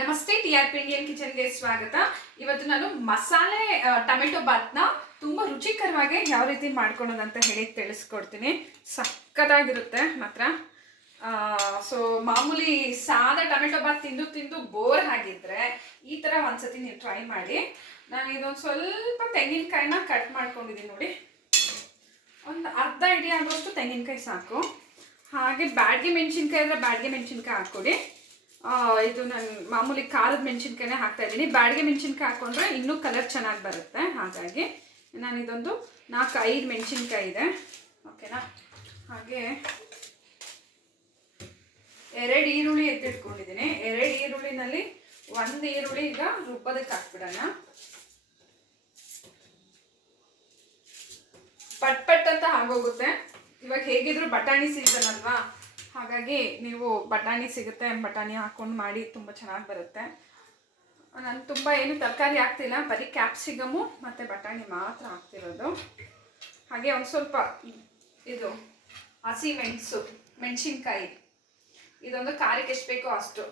ನಮಸ್ತೆ, TRP Indian ಕಿಚನ್ಗೆ ಸ್ವಾಗತ. ಇವತ್ತು ನಾನು ಮಸಾಲೆ ಟೊಮೆಟೊ ಬಾತ್ನ ತುಂಬ ರುಚಿಕರವಾಗಿ ಯಾವ ರೀತಿ ಮಾಡ್ಕೊಳೋದಂತ ಹೇಳಿ ತಿಳಿಸ್ಕೊಡ್ತೀನಿ. ಸಕ್ಕತ್ತಾಗಿರುತ್ತೆ ಮಾತ್ರ. ಸೊ ಮಾಮೂಲಿ ಸಾದಾ ಟೊಮೆಟೊ ಬಾತ್ ತಿಂದು ತಿಂದು ಬೋರ್ ಆಗಿದ್ರೆ ಈ ಥರ ಒಂದ್ಸತಿ ನೀವು ಟ್ರೈ ಮಾಡಿ. ನಾನು ಇದೊಂದು ಸ್ವಲ್ಪ ತೆಂಗಿನಕಾಯಿನ ಕಟ್ ಮಾಡ್ಕೊಂಡಿದ್ದೀನಿ ನೋಡಿ. ಒಂದು ಅರ್ಧ ಇಡೀ ಆಗೋಷ್ಟು ತೆಂಗಿನಕಾಯಿ ಸಾಕು. ಹಾಗೆ ಬ್ಯಾಡಗಿ ಮೆಣಸಿನ್ಕಾಯಿ ಅಂದರೆ ಬ್ಯಾಡಗಿ ಮೆಣಸಿನ್ಕಾಯಿ ಹಾಕ್ಕೊಡಿ. ಇದು ನಾನು ಮಾಮೂಲಿ ಖಾರದ ಮೆಣಸಿನ್ಕಾಯಿನೇ ಹಾಕ್ತಾ ಇದ್ದೀನಿ. ಬ್ಯಾಡಗಿ ಮೆಣಸಿನ್ಕಾಯಿ ಹಾಕ್ಕೊಂಡ್ರೆ ಇನ್ನೂ ಕಲರ್ ಚೆನ್ನಾಗಿ ಬರುತ್ತೆ. ಹಾಗಾಗಿ ನಾನು ಇದೊಂದು 4-5 ಮೆಣಸಿನ್ಕಾಯಿ ಇದೆ, ಓಕೆನಾ. ಹಾಗೆ 2 ಈರುಳ್ಳಿ ಎತ್ತಿಟ್ಕೊಂಡಿದ್ದೀನಿ. 2 ಈರುಳ್ಳಿನಲ್ಲಿ 1 ಈರುಳ್ಳಿ ಈಗ ರುಬ್ಬೋದಕ್ಕೆ ಹಾಕ್ಬಿಡೋಣ. ಪಟ್ ಪಟ್ ಅಂತ ಆಗೋಗುತ್ತೆ. ಇವಾಗ ಹೇಗಿದ್ರು ಬಟಾಣಿ ಸೀಸನ್ ಅಲ್ವಾ, ಹಾಗಾಗಿ ನೀವು ಬಟಾಣಿ ಸಿಗುತ್ತೆ, ಬಟಾಣಿ ಹಾಕ್ಕೊಂಡು ಮಾಡಿ ತುಂಬ ಚೆನ್ನಾಗಿ ಬರುತ್ತೆ. ನಾನು ತುಂಬ ಏನು ತರಕಾರಿ ಹಾಕ್ತಿಲ್ಲ, ಬರೀ ಕ್ಯಾಪ್ಸಿಕಮು ಮತ್ತು ಬಟಾಣಿ ಮಾತ್ರ ಹಾಕ್ತಿರೋದು. ಹಾಗೆ ಒಂದು ಸ್ವಲ್ಪ ಇದು ಹಸಿ ಮೆಣಸಿನ್ಕಾಯಿ, ಇದೊಂದು ಖಾರಕ್ಕೆ ಎಷ್ಟು ಬೇಕೋ ಅಷ್ಟು,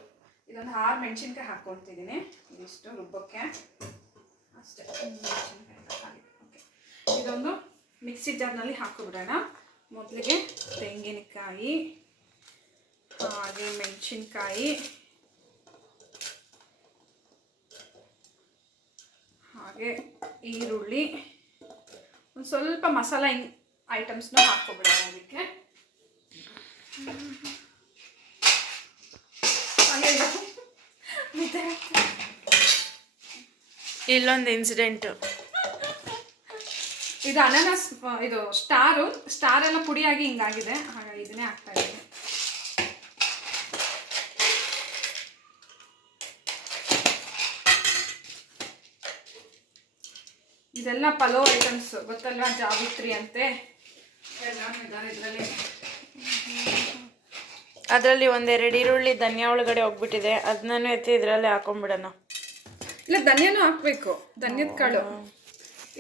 ಇದೊಂದು 6 ಮೆಣಸಿನ್ಕಾಯಿ ಹಾಕ್ಕೊಳ್ತಿದ್ದೀನಿ. ಇದಿಷ್ಟು ರುಬ್ಬಕ್ಕೆ ಅಷ್ಟೇ. ಮೆಣಸಿನ್ಕಾಯಿ ಓಕೆ. ಇದೊಂದು ಮಿಕ್ಸಿ ಜಾರ್ನಲ್ಲಿ ಹಾಕಿಬಿಡೋಣ. ಮೊದಲಿಗೆ ತೆಂಗಿನಕಾಯಿ, ಹಾಗೆ ಮೆಣಸಿನ್ಕಾಯಿ, ಹಾಗೆ ಈರುಳ್ಳಿ, ಒಂದು ಸ್ವಲ್ಪ ಮಸಾಲ ಐಟಮ್ಸ್ನ ಹಾಕ್ಕೊಬಿಡೋಣ ಅದಕ್ಕೆ. ಇಲ್ಲೊಂದು ಇನ್ಸಿಡೆಂಟು, ಇದು ಅನಾನಸ್, ಇದು ಸ್ಟಾರ್ ಎಲ್ಲ ಪುಡಿಯಾಗಿ ಹಿಂಗಾಗಿದೆ, ಹಾಗಾಗಿ ಇದನ್ನೇ ಹಾಕ್ತಾ ಇದ್ದೀನಿ. ಇದೆಲ್ಲ ಪಲಾವ್ ಐಟಮ್ಸ್ ಗೊತ್ತಲ್ವಾ, ಜಾವಿತ್ರಿ ಅಂತೆ ಎಲ್ಲ ಇದ್ದಾರೆ ಇದರಲ್ಲಿ. ಅದರಲ್ಲಿ 1-2 ಈರುಳ್ಳಿ ಧನಿಯಾ ಒಳಗಡೆ ಹೋಗ್ಬಿಟ್ಟಿದೆ, ಅದನ್ನೂ ಎತ್ತಿ ಇದರಲ್ಲೇ ಹಾಕೊಂಡ್ಬಿಡೋಣ. ಇಲ್ಲ, ಧನಿಯಾನು ಹಾಕಬೇಕು, ಧನ್ಯದ ಕಾಳು.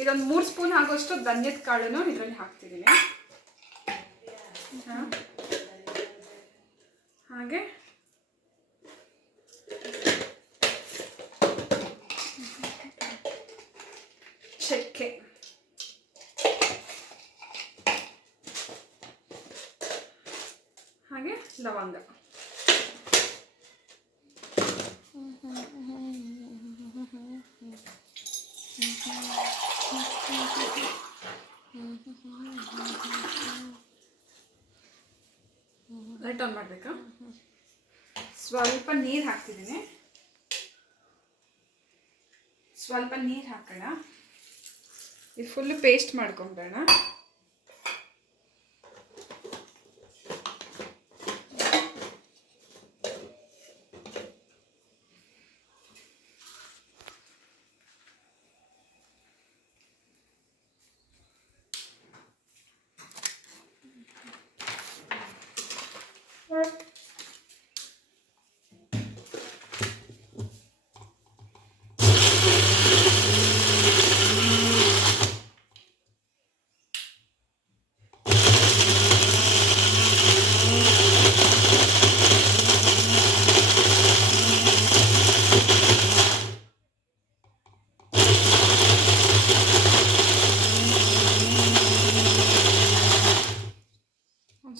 ಇದೊಂದು 3 ಸ್ಪೂನ್ ಆಗೋಷ್ಟು ಧನ್ಯದ ಕಾಳನ್ನು ಇದರಲ್ಲಿ ಹಾಕ್ತಿದ್ದೀನಿ. ಹಾಗೆ ಚಕ್ಕೆ, ಹಾಗೆ ಲವಂಗ. ಲೈಟ್ ಆನ್ ಮಾಡಬೇಕಾ? ಸ್ವಲ್ಪ ನೀರು ಹಾಕ್ತಿದ್ದೀನಿ. ಸ್ವಲ್ಪ ನೀರು ಹಾಕೋಣ. ಇದು ಫುಲ್ಲು ಪೇಸ್ಟ್ ಮಾಡ್ಕೊಂಬಿಡೋಣ.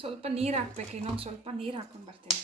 ಸ್ವಲ್ಪ ನೀರು ಹಾಕ್ಬೇಕು, ಇನ್ನೊಂದು ಸ್ವಲ್ಪ ನೀರು ಹಾಕೊಂಡು ಬರ್ತೀನಿ.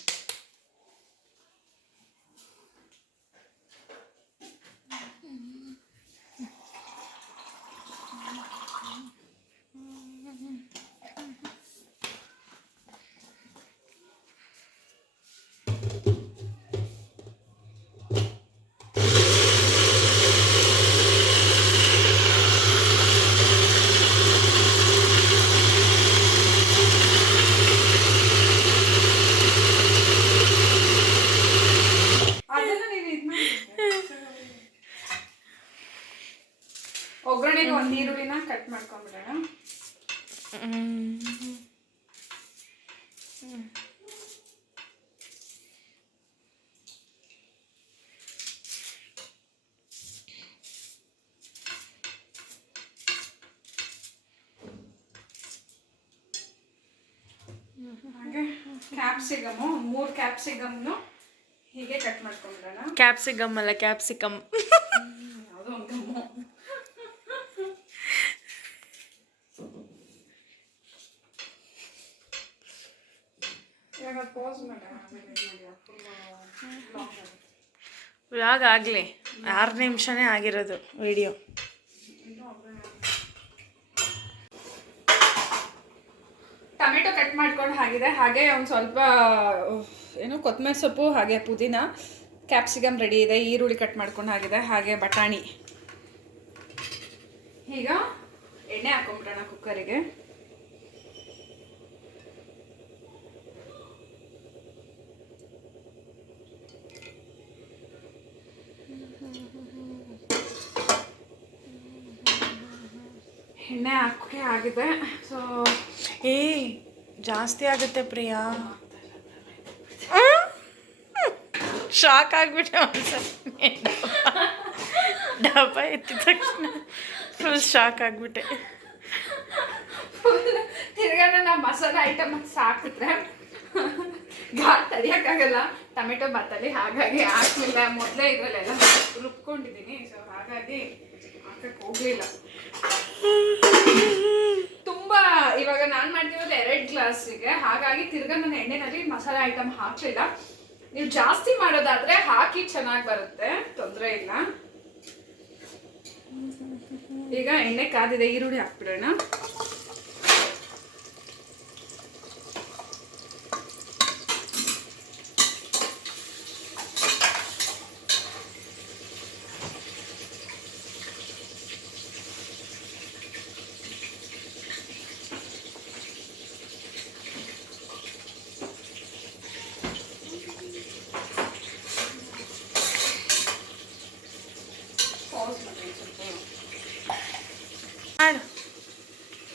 ಒಗ್ಗರಣೆಗೆ 1 ಈರುಳ್ಳಿನ ಕಟ್ ಮಾಡ್ಕೊಂಡ್ಬಿಡೋಣ. ಹಾಗೆ ಕ್ಯಾಪ್ಸಿಕಮು 3 ಕ್ಯಾಪ್ಸಿಕಮ್ನು ಹೀಗೆ ಕಟ್ ಮಾಡ್ಕೊಂಡ್ಬಿಡೋಣ. ಕ್ಯಾಪ್ಸಿಕಮ್ ಅಲ್ಲ, ಕ್ಯಾಪ್ಸಿಕಮ್. ಯಾವುದೋ ಒಂದು ಗಮ್ಮು. ಇವಾಗ ಪೋಸ್ ಮಾಡ ವ್ಲಾಗ್ ಆಗಲಿ, 6 ನಿಮಿಷನೇ ಆಗಿರೋದು ವಿಡಿಯೋ. ಟೊಮೆಟೊ ಕಟ್ ಮಾಡ್ಕೊಂಡು ಆಗಿದೆ. ಹಾಗೆ ಒಂದು ಸ್ವಲ್ಪ ಏನು ಕೊತ್ತಂಬರಿ ಸೊಪ್ಪು, ಹಾಗೆ ಪುದೀನ, ಕ್ಯಾಪ್ಸಿಕಮ್ ರೆಡಿ ಇದೆ. ಈರುಳ್ಳಿ ಕಟ್ ಮಾಡ್ಕೊಂಡು ಆಗಿದೆ. ಹಾಗೆ ಬಟಾಣಿ. ಈಗ ಎಣ್ಣೆ ಹಾಕೊಂಡ್ಬಿಡೋಣ ಕುಕ್ಕರಿಗೆ. ಎಣ್ಣೆ ಹಾಕಿ ಆಗಿದೆ. ಸೊ ಜಾಸ್ತಿ ಆಗುತ್ತೆ ಪ್ರಿಯಾ. ಶಾಕ್ ಆಗಿಬಿಟ್ಟೆ ಒಂದ್ಸಲ. ಡಬ್ಬ ಎತ್ತಿದ ತಕ್ಷಣ ಫುಲ್ ಶಾಕ್ ಆಗಿಬಿಟ್ಟೆ. ತಿರ್ಗಾ ನಾ ಮಸಾಲೆ ಐಟಮ್ ಸಾಕಿದ್ರೆ ಘಾಟ್ ತಡಿಯೋಕ್ಕಾಗಲ್ಲ ಟೊಮೆಟೊ ಬಾತಲ್ಲಿ. ಹಾಗಾಗಿ ಹಾಕ್ಲಿಲ್ಲ. ಮೊದಲೇ ಇದರಲ್ಲೆಲ್ಲ ರುಬ್ಕೊಂಡಿದ್ದೀನಿ. ಸೊ ಹಾಗಾಗಿ ಹಾಕಕ್ಕೆ ಹೋಗಲಿಲ್ಲ. ತುಂಬ ಇವಾಗ ನಾನು ಮಾಡ್ತಿರೋದು 2 ಗ್ಲಾಸಿಗೆ. ಹಾಗಾಗಿ ತಿರ್ಗಾ ನಾನು ಎಣ್ಣೆನಲ್ಲಿ ಮಸಾಲೆ ಐಟಮ್ ಹಾಕಲಿಲ್ಲ. ನೀವು ಜಾಸ್ತಿ ಮಾಡೋದಾದ್ರೆ ಹಾಕಿ ಚೆನ್ನಾಗಿ ಬರುತ್ತೆ, ತೊಂದರೆ ಇಲ್ಲ. ಈಗ ಎಣ್ಣೆ ಕಾದಿದೆ, ಈರುಳ್ಳಿ ಹಾಕ್ಬಿಡೋಣ.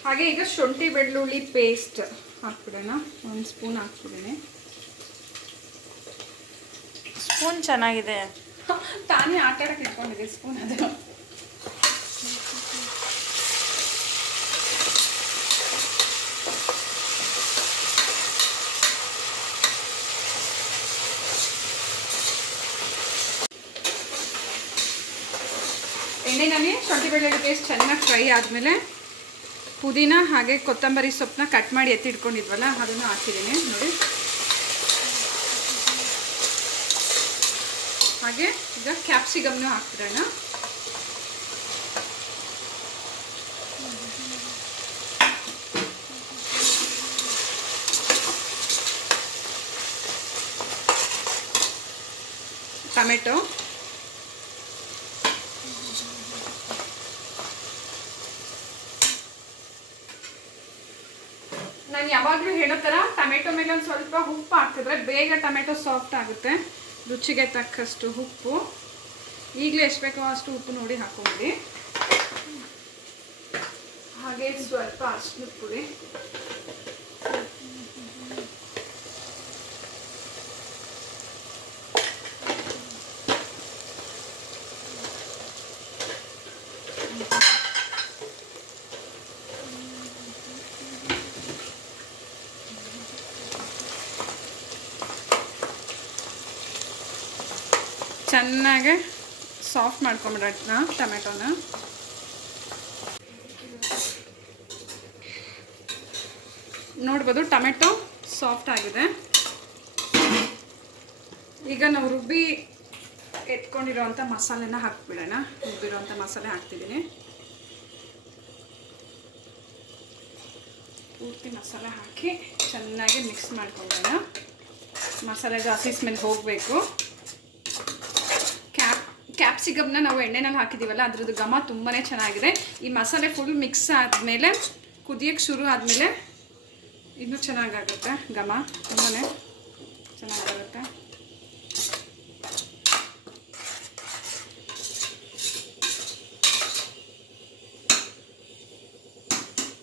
ಹಾಗೆ ಈಗ ಶುಂಠಿ ಬೆಳ್ಳುಳ್ಳಿ ಪೇಸ್ಟ್ ಹಾಕ್ಬಿಡೋಣ. 1 ಸ್ಪೂನ್ ಹಾಕ್ಬಿಡೋಣ. ಸ್ಪೂನ್ ಚೆನ್ನಾಗಿದೆ. ತಾನೇ ಆಟ ಆಡಕ್ಕೆ ಇಟ್ಕೊಂಡಿದೆ ಸ್ಪೂನ್. ಅದು ಎಣ್ಣೆನಲ್ಲಿ ಶುಂಠಿ ಬೆಳ್ಳುಳ್ಳಿ ಪೇಸ್ಟ್ ಚೆನ್ನಾಗಿ ಫ್ರೈ ಆದಮೇಲೆ ಪುದೀನ ಹಾಗೆ ಕೊತ್ತಂಬರಿ ಸೊಪ್ಪನ್ನ ಕಟ್ ಮಾಡಿ ಎತ್ತಿಟ್ಕೊಂಡಿದ್ವಲ್ಲ ಅದನ್ನು ಹಾಕಿದ್ದೀನಿ ನೋಡಿ. ಹಾಗೆ ಈಗ ಕ್ಯಾಪ್ಸಿಕಮ್ನು ಹಾಕ್ಬಿಡೋಣ. ಟೊಮೆಟೊ, ನಾನು ಯಾವಾಗಲೂ ಹೇಳೋ ಥರ ಟೊಮೆಟೊ ಮೇಲೆ ಒಂದು ಸ್ವಲ್ಪ ಉಪ್ಪು ಹಾಕಿದ್ರೆ ಬೇಗ ಟೊಮೆಟೊ ಸಾಫ್ಟ್ ಆಗುತ್ತೆ. ರುಚಿಗೆ ತಕ್ಕಷ್ಟು ಉಪ್ಪು, ಈಗಲೇ ಎಷ್ಟು ಬೇಕೋ ಅಷ್ಟು ಉಪ್ಪು ನೋಡಿ ಹಾಕೊಂಬಿಡಿ. ಹಾಗೆ ಸ್ವಲ್ಪ ಅರಿಶಿನದ ಪುಡಿ, ಚೆನ್ನಾಗಿ ಸಾಫ್ಟ್ ಮಾಡ್ಕೊಂಬಿಡೋಣ ಟೊಮೆಟೊನ. ನೋಡ್ಬೋದು ಟೊಮೆಟೊ ಸಾಫ್ಟ್ ಆಗಿದೆ. ಈಗ ನಾವು ರುಬ್ಬಿ ಎತ್ಕೊಂಡಿರೋವಂಥ ಮಸಾಲೆನ ಹಾಕ್ಬಿಡೋಣ. ರುಬ್ಬಿರೋವಂಥ ಮಸಾಲೆ ಹಾಕ್ತಿದ್ದೀನಿ. ಪೂರ್ತಿ ಮಸಾಲೆ ಹಾಕಿ ಚೆನ್ನಾಗಿ ಮಿಕ್ಸ್ ಮಾಡ್ಕೊಳ್ಳೋಣ. ಮಸಾಲೆದು ಹಸಿ ಸ್ಮೆಲ್ ಹೋಗಬೇಕು. ಕ್ಯಾಪ್ಸಿಕಮ್ನ ನಾವು ಎಣ್ಣೆನಲ್ಲಿ ಹಾಕಿದ್ದೀವಲ್ಲ ಅದ್ರದ್ದು ಘಮ ತುಂಬಾ ಚೆನ್ನಾಗಿದೆ. ಈ ಮಸಾಲೆ ಫುಲ್ ಮಿಕ್ಸ್ ಆದಮೇಲೆ ಕುದಿಯೋಕ್ಕೆ ಶುರು ಆದಮೇಲೆ ಇನ್ನೂ ಚೆನ್ನಾಗಾಗುತ್ತೆ. ಘಮ ತುಂಬಾ ಚೆನ್ನಾಗಾಗುತ್ತೆ.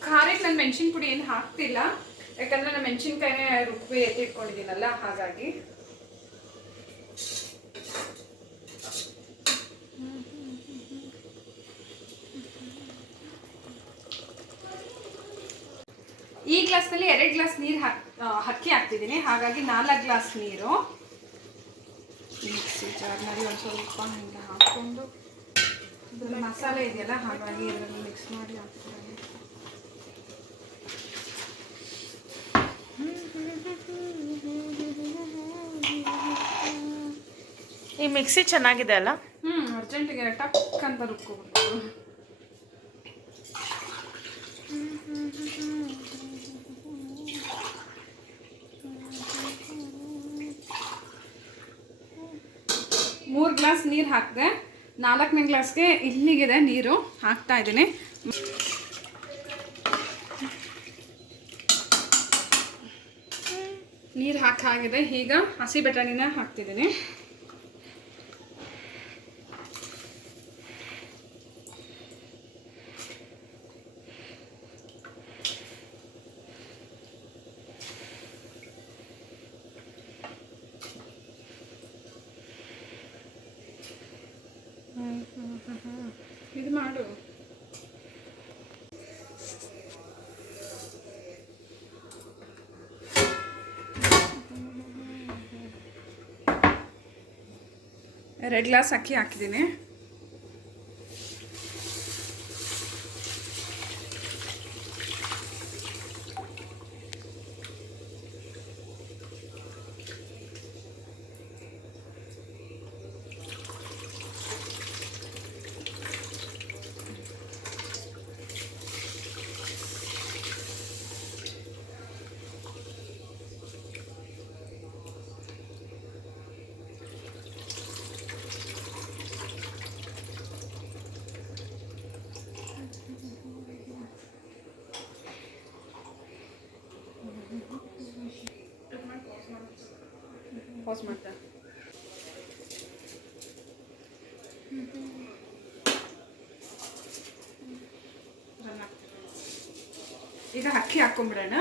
ಖಾರಕ್ಕೆ ನಾನು ಮೆಣಸಿನ ಪುಡಿ ಏನು ಹಾಕ್ತಿಲ್ಲ, ಯಾಕಂದರೆ ನಾನು ಮೆಣಸಿನ್ಕಾಯಿನೇ ರುಬ್ಬಿ ಎತ್ತಿಟ್ಕೊಂಡಿದ್ದೀನಲ್ಲ ಹಾಗಾಗಿ. ಈ ಗ್ಲಾಸ್ನಲ್ಲಿ 2 ಗ್ಲಾಸ್ ನೀರು ಅಕ್ಕಿ ಹಾಕ್ತಿದ್ದೀನಿ. ಹಾಗಾಗಿ 4 ಗ್ಲಾಸ್ ನೀರು. ಮಿಕ್ಸಿ ಜಾರ್ನಲ್ಲಿ ಒಂದು ಸ್ವಲ್ಪ ಹಿಂಗೆ ಹಾಕ್ಕೊಂಡು ಇದ್ರಲ್ಲಿ ಮಸಾಲೆ ಇದೆಯಲ್ಲ ಹಾಗಾಗಿ ಇದರಲ್ಲಿ ಮಿಕ್ಸ್ ಮಾಡಿ ಹಾಕ್ತಾರೆ. ಈ ಮಿಕ್ಸಿ ಚೆನ್ನಾಗಿದೆ ಅಲ್ಲ? ಅರ್ಜೆಂಟಿಗೆ ಟಕ್ ಅಂತ ರುಬ್ಕೋಬೇಕು. ಮೂರು ಗ್ಲಾಸ್ ನೀರು ಹಾಕಿದೆ, 4ನೇ ಗ್ಲಾಸ್ಗೆ ಇಲ್ಲಿಗಿದೆ ನೀರು ಹಾಕ್ತಾ ಇದ್ದೀನಿ. ನೀರು ಹಾಕಾಗಿದೆ. ಈಗ ಹಸಿ ಬಟಾಣಿನ ಹಾಕ್ತಿದ್ದೀನಿ. ಇದು ಮಾಡು. ಎರಡು ಗ್ಲಾಸ್ ಅಕ್ಕಿ ಹಾಕಿದ್ದೀನಿ. ಪಾಸ್ ಮಾಡ್ತಾ ಈಗ ಅಕ್ಕಿ ಹಾಕೊಂಡ್ಬಿಡೋಣ.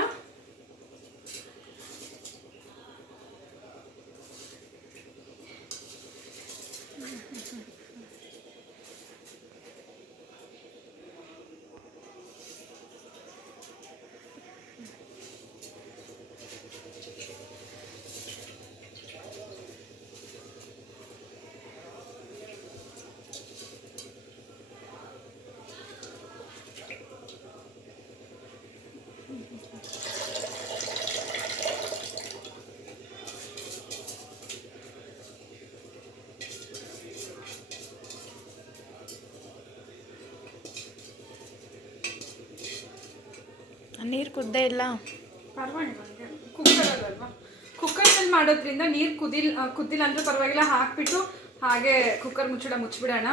ನೀರು ಕುದ್ದೇ ಇಲ್ಲ. ಪರವಾಗಿಲ್ಲ, ಕುಕ್ಕರಲ್ವಾ, ಕುಕ್ಕರ್ನಲ್ಲಿ ಮಾಡೋದ್ರಿಂದ ನೀರು ಕುದ್ದಿಲ್ಲ ಅಂದ್ರೆ ಪರವಾಗಿಲ್ಲ. ಹಾಕ್ಬಿಟ್ಟು ಹಾಗೆ ಕುಕ್ಕರ್ ಮುಚ್ಚಿಬಿಡೋಣ.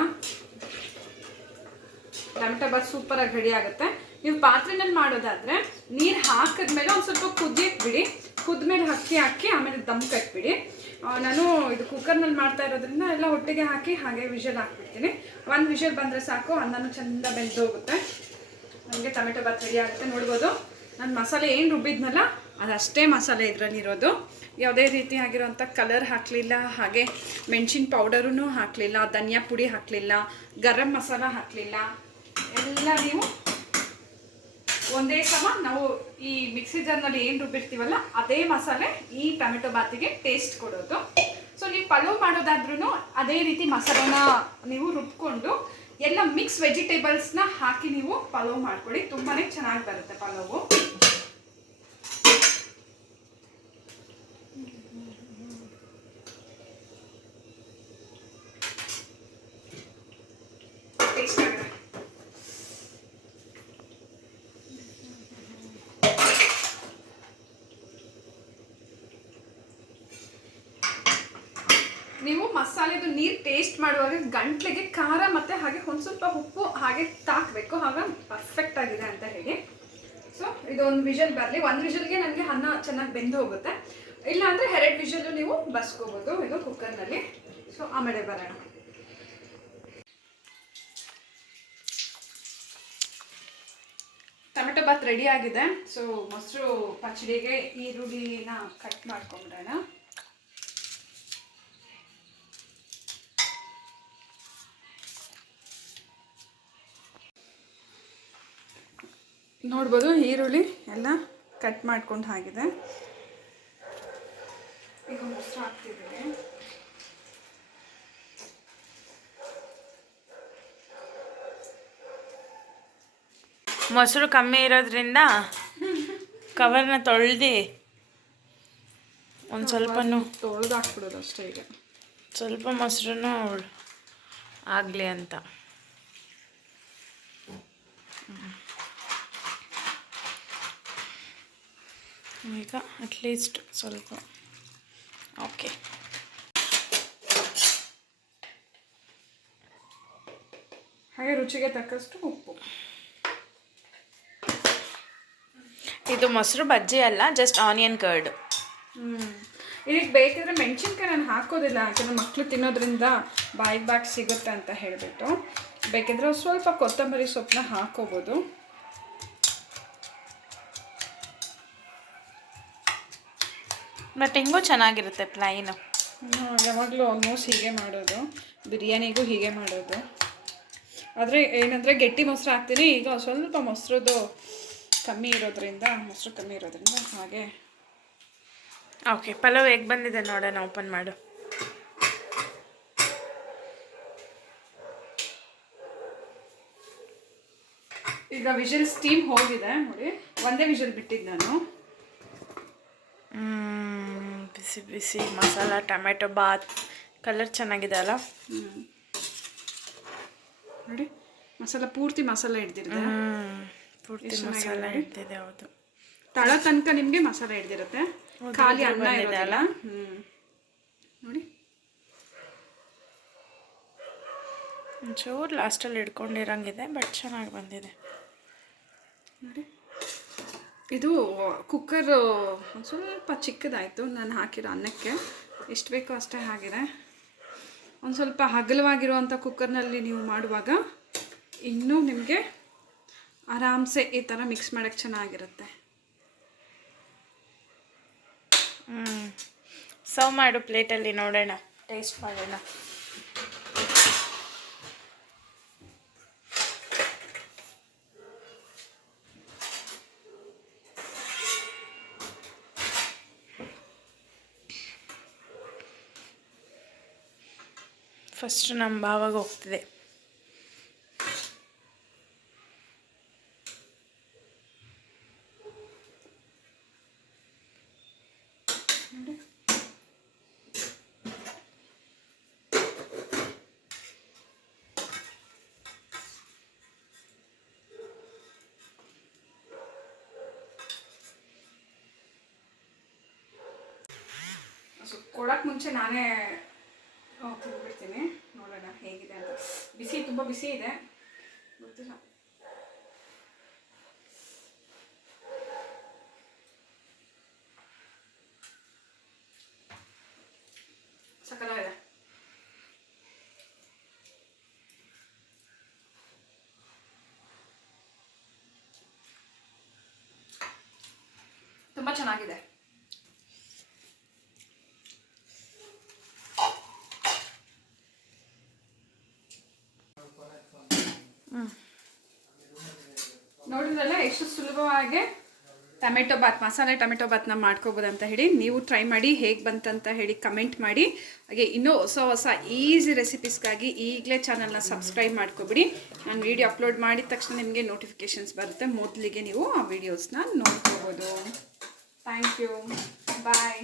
ಟೊಮೆಟೊ ಬಾತ್ ಸೂಪರಾಗಿ ರೆಡಿ ಆಗುತ್ತೆ. ನೀವು ಪಾತ್ರೆನಲ್ಲಿ ಮಾಡೋದಾದರೆ ನೀರು ಹಾಕಿದ್ಮೇಲೆ ಒಂದು ಸ್ವಲ್ಪ ಕುದಿಯಕ್ಕೆ ಬಿಡಿ. ಕುದ್ಮೇಲೆ ಅಕ್ಕಿ ಹಾಕಿ ಆಮೇಲೆ ದಮ್ ಕಟ್ಬಿಡಿ. ನಾನು ಇದು ಕುಕ್ಕರ್ನಲ್ಲಿ ಮಾಡ್ತಾ ಇರೋದ್ರಿಂದ ಎಲ್ಲ ಒಟ್ಟಿಗೆ ಹಾಕಿ ಹಾಗೆ ವಿಷಲ್ ಹಾಕ್ಬಿಡ್ತೀನಿ. ಒಂದು ವಿಷಲ್ ಬಂದರೆ ಸಾಕು, ಅನ್ನನೂ ಚೆಂದ ಬೆಂದೋಗುತ್ತೆ. ನನಗೆ ಟೊಮೆಟೊ ಬಾತ್ ರೆಡಿ ಆಗುತ್ತೆ. ನೋಡ್ಬೋದು, ನಾನು ಮಸಾಲೆ ಏನು ರುಬ್ಬಿದ್ನಲ್ಲ ಅದಷ್ಟೇ ಮಸಾಲೆ ಇದರಲ್ಲಿರೋದು. ಯಾವುದೇ ರೀತಿ ಆಗಿರೋಂಥ ಕಲರ್ ಹಾಕಲಿಲ್ಲ, ಹಾಗೆ ಮೆಣಸಿನ ಪೌಡರೂ ಹಾಕಲಿಲ್ಲ, ಧನಿಯಾ ಪುಡಿ ಹಾಕಲಿಲ್ಲ, ಗರಂ ಮಸಾಲ ಹಾಕಲಿಲ್ಲ. ಎಲ್ಲ ನೀವು ಒಂದೇ ಸಮ ನಾವು ಈ ಮಿಕ್ಸಿ ಜಾರ್ನಲ್ಲಿ ಏನು ರುಬ್ಬಿರ್ತೀವಲ್ಲ ಅದೇ ಮಸಾಲೆ ಈ ಟೊಮೆಟೊ ಬಾತಿಗೆ ಟೇಸ್ಟ್ ಕೊಡೋದು. ಸೊ ನೀವು ಪಲಾವ್ ಮಾಡೋದಾದ್ರೂ ಅದೇ ರೀತಿ ಮಸಾಲೆನ ನೀವು ರುಬ್ಕೊಂಡು ಎಲ್ಲ ಮಿಕ್ಸ್ ವೆಜಿಟೇಬಲ್ಸ್ನ ಹಾಕಿ ನೀವು ಪಲಾವ್ ಮಾಡ್ಕೊಳ್ಳಿ. ತುಂಬಾ ಚೆನ್ನಾಗಿ ಬರುತ್ತೆ ಪಲಾವು. ಟೇಸ್ಟ್ ಆಗುತ್ತೆ. ನೀವು ಮಸಾಲೆದು ನೀರು ಟೇಸ್ಟ್ ಮಾಡುವಾಗ ಗಂಟ್ಲಿಗೆ ಖಾರ ಮತ್ತು ಹಾಗೆ ಒಂದು ಸ್ವಲ್ಪ ಉಪ್ಪು ಹಾಗೆ ತಾಕಬೇಕು, ಆಗ ಪರ್ಫೆಕ್ಟ್ ಆಗಿದೆ ಅಂತ ಹೇಳಿ. ಸೊ ಇದು ಒಂದು ವಿಷಲ್ ಬರಲಿ. ಒಂದು ವಿಷಲ್ಗೆ ನನಗೆ ಅನ್ನ ಚೆನ್ನಾಗಿ ಬೆಂದು ಹೋಗುತ್ತೆ. ಇಲ್ಲ ಅಂದರೆ 2 ವಿಷಲ್ಲು ನೀವು ಬಸ್ಕೋಬೋದು ಇದು ಕುಕ್ಕರ್ನಲ್ಲಿ. ಸೊ ಆಮೇಲೆ ಬರೋಣ. ಟೊಮೆಟೊ ಬಾತ್ ರೆಡಿ ಆಗಿದೆ. ಸೊ ಮೊಸರು ಪಚ್ಚಡಿಗೆ ಈರುಳ್ಳಿನ ಕಟ್ ಮಾಡ್ಕೊಂಬಿಡೋಣ. ನೋಡ್ಬೋದು, ಈರುಳ್ಳಿ ಎಲ್ಲ ಕಟ್ ಮಾಡ್ಕೊಂಡು ಆಗಿದೆ. ಈಗ ಮೊಸರು ಹಾಕ್ತಿದ್ದೀನಿ. ಮೊಸರು ಕಮ್ಮಿ ಇರೋದ್ರಿಂದ ಕವರ್ನ ತೊಳ್ದು ಒಂದು ಸ್ವಲ್ಪನೂ ತೊಳೆದು ಹಾಕ್ಬಿಡೋದು ಅಷ್ಟೇ. ಈಗ ಸ್ವಲ್ಪ ಮೊಸರನ್ನು ಆಗಲಿ ಅಂತ. ಈಗ ಅಟ್ಲೀಸ್ಟ್ ಸ್ವಲ್ಪ ಓಕೆ. ಹಾಗೆ ರುಚಿಗೆ ತಕ್ಕಷ್ಟು ಉಪ್ಪು. ಇದು ಮೊಸರು ಬಜ್ಜಿ ಅಲ್ಲ, ಜಸ್ಟ್ ಆನಿಯನ್ ಕರ್ಡ್. ಇದಕ್ಕೆ ಬೇಕಿದ್ರೆ ಮೆಣಸಿನ್ಕಾಯಿ ನಾನು ಹಾಕೋದಿಲ್ಲ, ಯಾಕಂದರೆ ಮಕ್ಕಳು ತಿನ್ನೋದ್ರಿಂದ ಬಾಯಿಗೆ ಸಿಗುತ್ತೆ ಅಂತ ಹೇಳಿಬಿಟ್ಟು. ಬೇಕಿದ್ರೆ ಸ್ವಲ್ಪ ಕೊತ್ತಂಬರಿ ಸೊಪ್ಪನ್ನ ಹಾಕೋಬೋದು. ಬಟ್ ಹಿಂಗೂ ಚೆನ್ನಾಗಿರುತ್ತೆ ಪ್ಲೈನು. ಯಾವಾಗಲೂ ಆಲ್ಮೋಸ್ಟ್ ಹೀಗೆ ಮಾಡೋದು, ಬಿರಿಯಾನಿಗೂ ಹೀಗೆ ಮಾಡೋದು. ಆದರೆ ಏನಂದರೆ ಗಟ್ಟಿ ಮೊಸರು ಹಾಕ್ತೀನಿ. ಈಗ ಸ್ವಲ್ಪ ಮೊಸರದು ಮೊಸರು ಕಮ್ಮಿ ಇರೋದ್ರಿಂದ ಹಾಗೆ. ಓಕೆ, ಪಲಾವ್ ಹೇಗೆ ಬಂದಿದೆ ನೋಡೋಣ, ಓಪನ್ ಮಾಡು. ಈಗ ವಿಷಲ್ ಸ್ಟೀಮ್ ಹೋಗಿದೆ ನೋಡಿ, ಒಂದೇ ವಿಷಲ್ ಬಿಟ್ಟಿದ್ದು ನಾನು. ಬಿಸಿ ಬಿಸಿ ಮಸಾಲ ಟೊಮೆಟೊ ಬಾತ್, ಕಲರ್ ಚೆನ್ನಾಗಿದೆ ಅಲ್ಲ. ನೋಡಿ ಮಸಾಲ ಪೂರ್ತಿ ಮಸಾಲ ಹಿಡ್ದಿರುತ್ತೆ. ಪೂರ್ತಿ ಮಸಾಲ ಹಿಡ್ದಿದೆ. ಹೌದು, ತಳ ತನಕ ನಿಮಗೆ ಮಸಾಲ ಹಿಡ್ದಿರುತ್ತೆ, ಖಾಲಿ ಅನ್ನ ಇರೋದಲ್ಲ. ನೋಡಿ ಒಂಚೂರು ಲಾಸ್ಟಲ್ಲಿ ಹಿಡ್ಕೊಂಡಿರಂಗಿದೆ, ಬಟ್ ಚೆನ್ನಾಗಿ ಬಂದಿದೆ ನೋಡಿ. ಇದು ಕುಕ್ಕರ್ ಒಂದು ಸ್ವಲ್ಪ ಚಿಕ್ಕದಾಯಿತು ನಾನು ಹಾಕಿರೋ ಅನ್ನಕ್ಕೆ. ಎಷ್ಟು ಬೇಕೋ ಅಷ್ಟೇ ಆಗಿದೆ. ಒಂದು ಸ್ವಲ್ಪ ಅಗಲವಾಗಿರುವಂಥ ಕುಕ್ಕರ್ನಲ್ಲಿ ನೀವು ಮಾಡುವಾಗ ಇನ್ನೂ ನಿಮಗೆ ಆರಾಮ್ಸೆ ಈ ಥರ ಮಿಕ್ಸ್ ಮಾಡೋಕ್ಕೆ ಚೆನ್ನಾಗಿರುತ್ತೆ. ಸರ್ವ್ ಮಾಡು ಪ್ಲೇಟಲ್ಲಿ, ನೋಡೋಣ, ಟೇಸ್ಟ್ ಮಾಡೋಣ. ಫಸ್ಟ್ ನಮ್ಮ ಭಾವಾಗ ಹೋಗ್ತಿದೆ. ಕೊಡೋಕ್ಕೆ ಮುಂಚೆ ನಾನೇ ತಿಂದ್ಬಿಡ್ತೀನಿ, ನೋಡೋಣ ಹೇಗಿದೆ ಅಂತ. ಬಿಸಿ, ತುಂಬ ಬಿಸಿ ಇದೆ, ಗೊತ್ತಿಲ್ಲ. ಸಕ್ಕತ್ತಾಗಿದೆ. ತುಂಬ ಚೆನ್ನಾಗಿದೆ. ನೋಡಿದ್ರಲ್ಲ ಎಷ್ಟು ಸುಲಭವಾಗಿ ಟೊಮೆಟೊ ಬಾತ್, ಮಸಾಲೆ ಟೊಮೆಟೊ ಬಾತ್ನ ಮಾಡ್ಕೋಬೋದು ಅಂತ ಹೇಳಿ. ನೀವು ಟ್ರೈ ಮಾಡಿ, ಹೇಗೆ ಬಂತಂತ ಹೇಳಿ ಕಮೆಂಟ್ ಮಾಡಿ. ಹಾಗೆ ಇನ್ನೂ ಹೊಸ ಈಸಿ ರೆಸಿಪೀಸ್ಗಾಗಿ ಈಗಲೇ ಚಾನಲ್ನ ಸಬ್ಸ್ಕ್ರೈಬ್ ಮಾಡ್ಕೊಬಿಡಿ. ನಾನು ವೀಡಿಯೋ ಅಪ್ಲೋಡ್ ಮಾಡಿದ ತಕ್ಷಣ ನಿಮಗೆ ನೋಟಿಫಿಕೇಷನ್ಸ್ ಬರುತ್ತೆ, ಮೊದಲಿಗೆ ನೀವು ಆ ವೀಡಿಯೋಸ್ನ ನೋಡ್ಕೋಬೋದು. Thank you, bye.